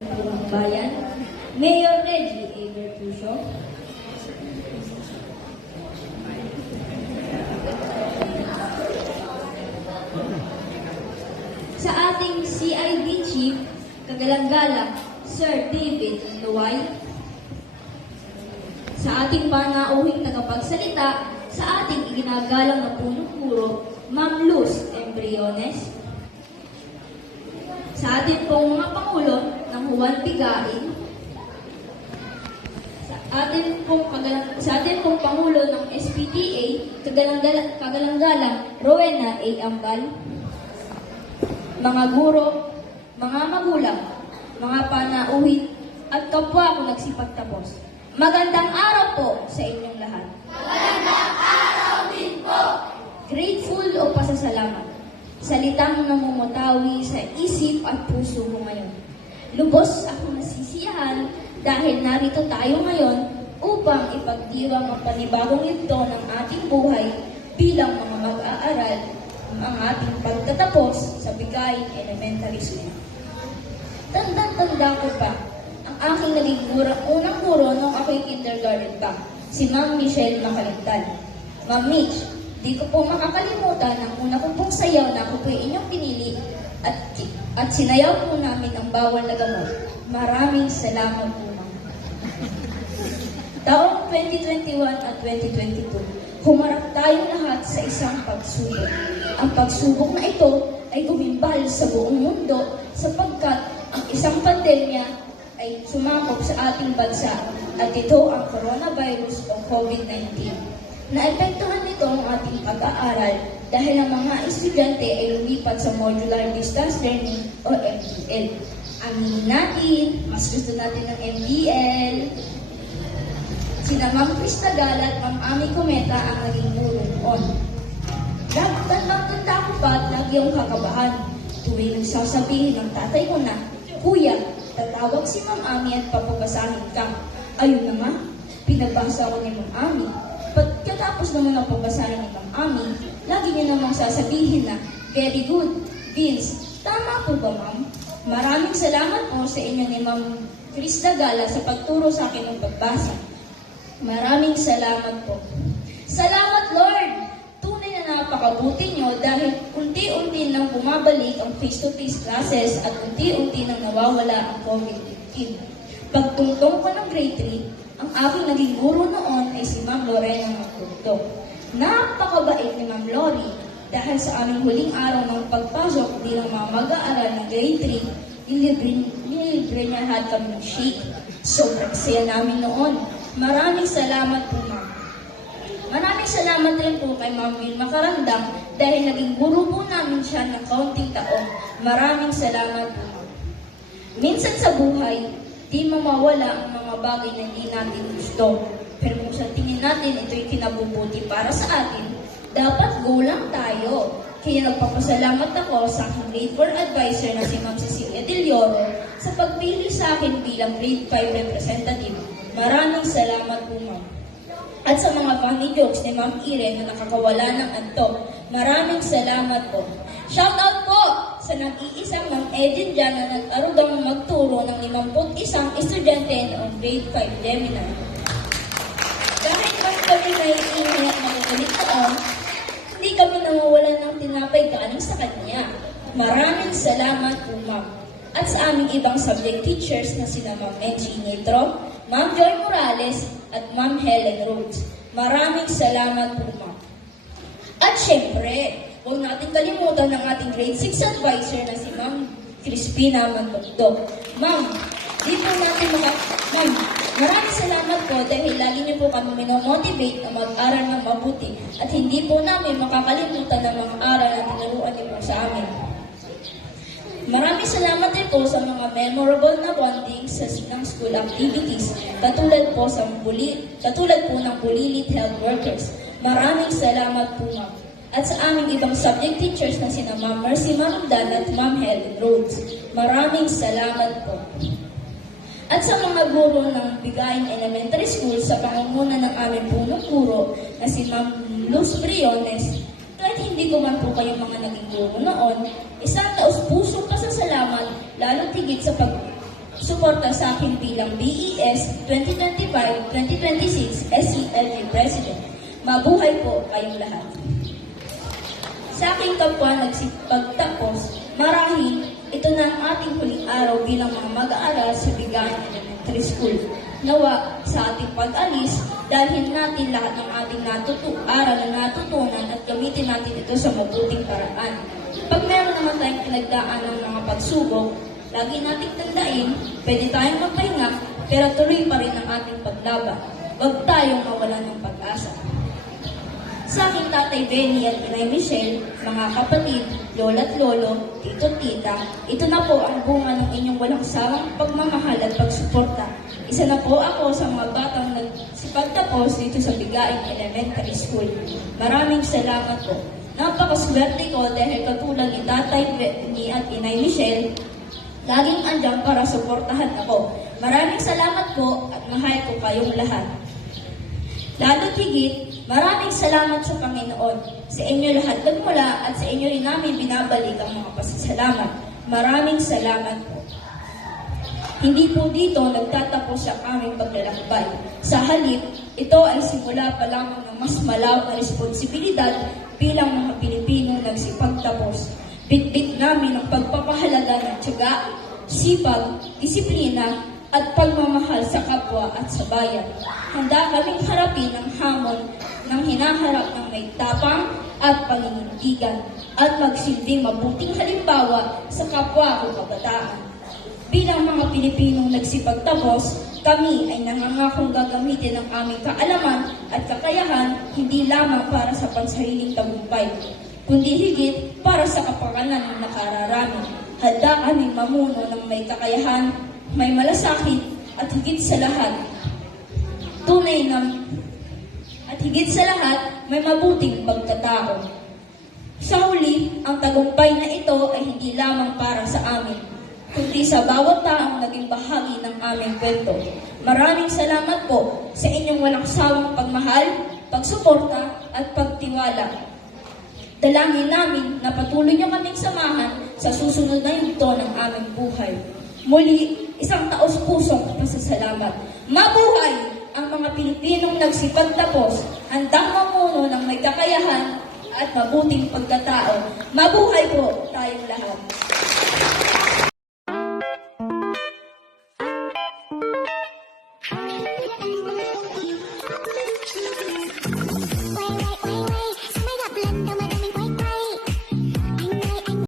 Bayan, Mayor Reggie A. Bertuccio, sa ating CID Chief, kagalang-galang Sir David Luway, sa ating panauhing tagapagsalita, sa ating iginagalang na punong-puro, Ma'am Luz Embriones, sa ating pong mga Pangulo ng Juan Bigain, sa ating pong Pangulo ng SPTA, kagalang-galang Rowena A. Ambal, mga guro, mga magulang, mga panauhin, at kapwa ko nagsipagtapos. Magandang araw po sa inyong lahat. Magandang araw din po! Grateful o pasasalamat. Salitang namumutawi sa isip at puso mo ngayon. Lubos ako nasisiyahan dahil narito tayo ngayon upang ipagdiwang ang panibagong yugto ng ating buhay bilang mga mag-aaral ang ating pagtatapos sa Bigain Elementary School. Tandang-tanda ko pa ang aking naging unang guro nung ako'y kindergarten pa, si Ma'am Michelle Macalintal. Ma'am Mitch, di ko po makakalimutan ang una ko pong sayaw na ako po inyong pinili at sinayaw po namin ang bawal na gamot. Maraming salamat po, ma'am. Taong 2021 at 2022, humarap tayong lahat sa isang pagsubok. Ang pagsubok na ito ay gumimbal sa buong mundo sapagkat ang isang pandemya ay sumakop sa ating bansa at ito ang coronavirus o COVID-19. Naepektuhan nito ang ating pag-aaral dahil ang mga estudyante ay lumipat sa Modular Distance Learning o MDL. Aminin natin, mas gusto natin ng MDL. Sina Ma'am Krista Gal at Ma'am Ami Cometa ang naging guro noon. Tanda ko pa at lagi ang kakabahan. Tuwing nagsasabihin ng tatay ko na, Kuya, tatawag si Ma'am Ami at papabasahin ka. Ayun na nga, pinabasa ko ni Ma'am Ami. Pagkatapos naman ang pagbasahin ni Ma'am Ami, lagi niya namang sasabihin na, very good, Vince, tama po ba ma'am? Maraming salamat po sa inyo ni Ma'am Krista Gala sa pagturo sa akin ng pagbasa. Maraming salamat po. Salamat Lord! Tunay na napakabuti niyo dahil unti-unti nang bumabalik ang face-to-face classes at unti-unti nang nawawala ang COVID-19. Pagtungtong ko ng grade 3, ang aking naging guro noon ay si Ma'am Lorena Magpunto. Napakabait ni Ma'am Lori dahil sa aming huling araw ng pagpasok bilang mga mag-aaral ng grade 3, nilibre niya lahat kami ng shake. Sobrang saya namin noon. Maraming salamat po, Ma'am. Maraming salamat rin po kay Ma'am Vilma Carandang dahil naging guro po namin siya ng kaunting taon. Maraming salamat po, Ma'am. Minsan sa buhay, di mawawala ang mga bagay na hindi natin gusto. Pero kung sa tingin natin ito'y kinabubuti para sa atin, dapat go lang tayo. Kaya nagpapasalamat ako sa aking grade 4 advisor na si Ma'am Cecilia Del Oro sa pagpili sa akin bilang grade 5 representative. Maraming salamat po, Ma'am. At sa mga funny jokes ni Ma'am Irene na nakakawala ng antok, maraming salamat po. Shout out po sa nag-iisang Ma'am Edin dyan na nag-arugang magturo ng 51 estudyante noong grade 5 Gemini. Dahil mas kami naiingay at magugulit noon, hindi kami nawawalan ng tinapay galing sa kanya. Maraming salamat po, Ma'am. At sa aming ibang subject teachers na sina Ma'am Engie Nitro, Ma'am Joy Morales, at Ma'am Helen Rhodes. Maraming salamat po, Ma'am. At syempre, huwag natin kalimutan ng ating grade 6 advisor na si Ma'am Crispina Mandogdog. Ma'am, Ma'am, maraming salamat po dahil lagi niyo po kami minomotivate na mag-aral ng mabuti at hindi po namin makakalimutan ng mga aral na tinuruan niyo po sa amin. Maraming salamat din po sa mga memorable na bondings ng school activities katulad po ng Bulilit Health Workers. Maraming salamat po, Ma'am. At sa aming ibang subject teachers na sina Ma'am Mercy Marundan at Ma'am Helen Rhodes. Maraming salamat po. At sa mga guro ng Bigain Elementary School sa pangunguna ng aming punong guro na si Ma'am Luz Briones, kahit hindi ko man po kayo mga naging guro noon, isang taus-pusong pasasalamat lalo tigit sa suporta sa akin bilang BES 2025-2026 SCLG President. Mabuhay po kayong lahat. Sa aking kapwa nagsipagtapos, marahil ito na ang ating huling araw bilang mga mag-aaral sa Bigayan Elementary School. Nawa sa ating pag-alis, dalhin natin lahat ng ating aral na natutunan at gamitin natin ito sa mabuting paraan. Pag meron naman tayong pinagdaan ng mga pagsubok, lagi nating tandain, pwede tayong magpahinga, pero tuloy pa rin ang ating paglaban. Huwag tayong mawalan ng pag-asa. Sa aking tatay Benny at inay Michelle, mga kapatid, lola at lolo, tito at tita, ito na po ang bunga ng inyong walang sawang pagmamahal at pagsuporta. Isa na po ako sa mga batang nagsipagtapos dito sa Bigayan Elementary School. Maraming salamat po. Napakaswerte ko dahil katulad ni tatay Benny at inay Michelle, laging andyan para suportahan ako. Maraming salamat po at mahal ko kayong lahat. Lalo't higit, maraming salamat sa Panginoon. Sa inyo lahat nagmula at sa inyo rin namin binabalik ang mga pasasalamat. Maraming salamat po. Hindi po dito nagtatapos ang aming paglalakbay. Sa halip, ito ay simula pa lamang ng mas malawak na responsibilidad bilang mga Pilipinong nagsipagtapos. Bitbit namin ang pagpapahalaga ng tiyaga, sipag, disiplina, at pagmamahal sa kapwa at sa bayan. Handa kaming harapin ang hamon ng hinaharap ng may tapang at paninindigan at magsilbing mabuting halimbawa sa kapwa o kabataan. Bilang mga Pilipinong nagsipagtapos, kami ay nangangakong gagamitin ang aming kaalaman at kakayahan hindi lamang para sa pansariling tagumpay, kundi higit para sa kapakanan ng nakararami. Handa kaming mamuno ng may kakayahan, may malasakit at higit sa lahat, may mabuting pagkatao. Sa huli, ang tagumpay na ito ay hindi lamang para sa amin, kundi sa bawat taong naging bahagi ng aming kwento. Maraming salamat po sa inyong walang sawang pagmahal, pagsuporta at pagtiwala. Dalangin namin na patuloy niyo kaming samahan sa susunod na yugto ng aming buhay. Muli, isang taos-pusong pasasalamat. Mabuhay ang mga Pilipinong nagsipagtapos, handang mamuno ng may kakayahan at mabuting pagkatao. Mabuhay po tayong lahat.